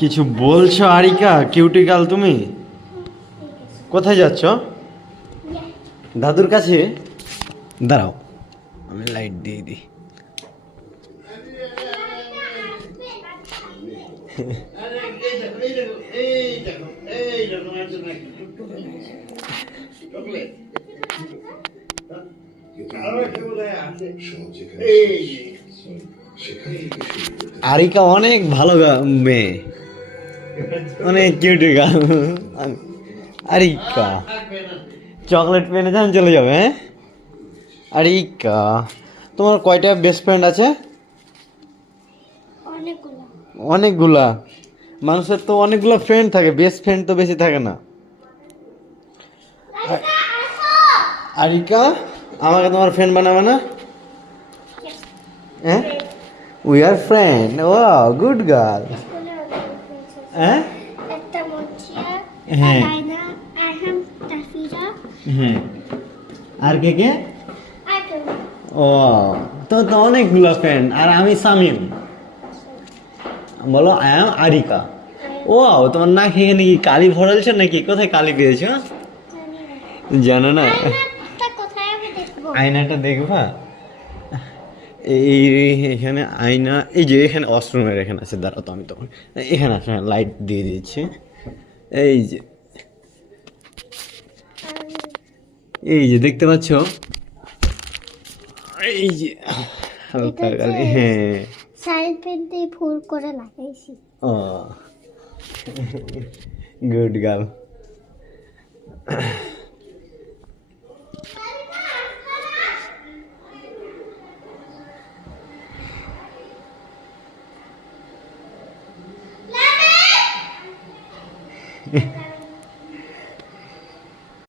কিছু বলছো areca? Cutie girl তুমি কোথায় যাচ্ছ? দাদুর কাছে। দাঁড়াও, আমি লাইট দিয়ে দিই। আরিকা অনেক ভালো মেয়ে, অনেক কিউট গার্ল। আরিকা চকলেট পেনে যান, চলে যাবে। হ্যাঁ আরিকা, তোমার কয়টা বেস্ট ফ্রেন্ড আছে? অনেকগুলা। মানুষের তো অনেকগুলো ফ্রেন্ড থাকে, বেস্ট ফ্রেন্ড তো বেশি থাকে না। আরিকা, আমাকে তোমার ফ্রেন্ড বানাবে না? হ্যাঁ, we are friend. Wow, good girl. হ্যাঁ হ্যাঁ হ্যাঁ, আর কে কে? ও, তো তো অনেকগুলো ফ্রেন্ড। আর আমি সামিম। বলো, আই এম আরিকা। ও, তোমার নাক এখানে কি কালি ভরালছো নাকি? কোথায় কালি পেয়েছো জানো না? আয়নাটা দেখবা? এই এখানে আয়না, এই যে এখানে ওয়াশরুমের এখানে আছে। দাঁড়াও তো, আমি তখন এখানে আসে লাইট দিয়ে দিয়েছি। এই যে, এই যে দেখতে পাচ্ছ? এই যে হালকা কালি। হ্যাঁ, সাইড পেন দিয়ে ফুল করে লাগাইছি। ও, গুড গার্ল।